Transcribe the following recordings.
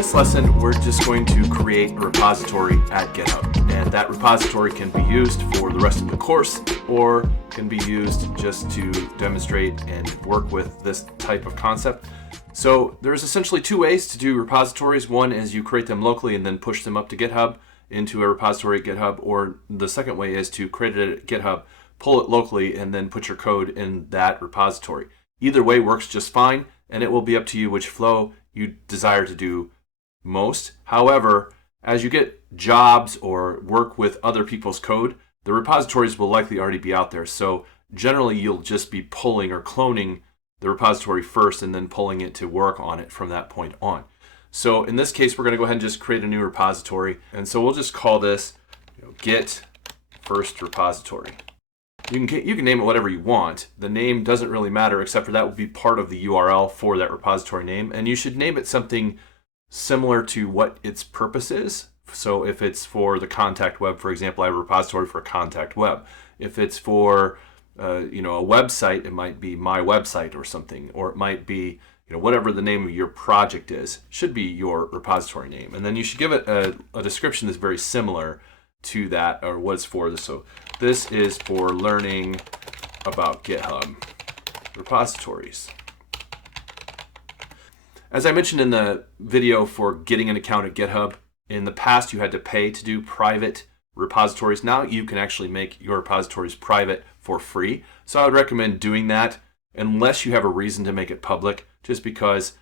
this lesson, we're just going to create a repository at GitHub, and that repository can be used for the rest of the course or can be used just to demonstrate and work with this type of concept. So there's essentially two ways to do repositories. One is you create them locally and then push them up to GitHub into a repository at GitHub, or the second way is to create it at GitHub, pull it locally, and then put your code in that repository. Either way works just fine, and it will be up to you which flow you desire to do most. However, as you get jobs or work with other people's code, the repositories will likely already be out there. So generally, you'll just be pulling or cloning the repository first and then pulling it to work on it from that point on. So in this case, we're going to go ahead and just create a new repository. And so we'll just call this Git first repository. You can name it whatever you want. The name doesn't really matter, except for that will be part of the URL for that repository name. And you should name it something similar to what its purpose is. So if it's for the contact web, for example, I have a repository for contact web. If it's for a website, it might be my website or something, or it might be whatever the name of your project is, should be your repository name. And then you should give it a description that's very similar to that, or what it's for. So this is for learning about GitHub repositories. As I mentioned in the video for getting an account at GitHub, in the past you had to pay to do private repositories. Now you can actually make your repositories private for free. So I would recommend doing that unless you have a reason to make it public, just because,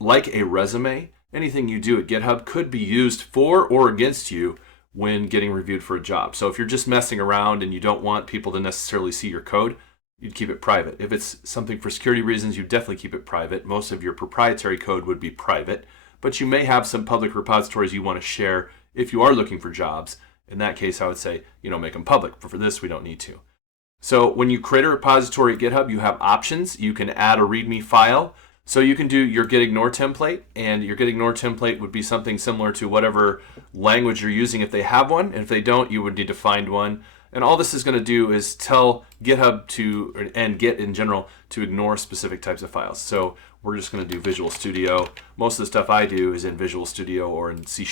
like a resume, anything you do at GitHub could be used for or against you when getting reviewed for a job. So if you're just messing around and you don't want people to necessarily see your code, you'd keep it private. If it's something for security reasons, you definitely keep it private. Most of your proprietary code would be private, but you may have some public repositories you want to share if you are looking for jobs. In that case, I would say, make them public. But for this, we don't need to. So when you create a repository at GitHub, you have options. You can add a README file. So you can do your gitignore template, and your gitignore template would be something similar to whatever language you're using if they have one. And if they don't, you would need to find one. And all this is going to do is tell GitHub and Git in general to ignore specific types of files. So we're just going to do Visual Studio. Most of the stuff I do is in Visual Studio or in C#.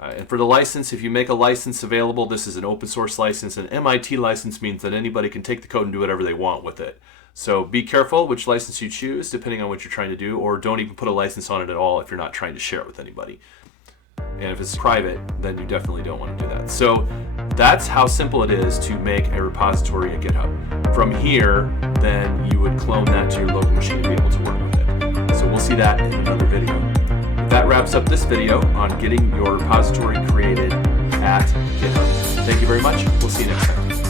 And for the license, if you make a license available, this is an open source license. An MIT license means that anybody can take the code and do whatever they want with it. So be careful which license you choose depending on what you're trying to do, or don't even put a license on it at all if you're not trying to share it with anybody. And if it's private, then you definitely don't want to do that. So that's how simple it is to make a repository at GitHub. From here, then you would clone that to your local machine to be able to work with it. So we'll see that in another video. That wraps up this video on getting your repository created at GitHub. Thank you very much. We'll see you next time.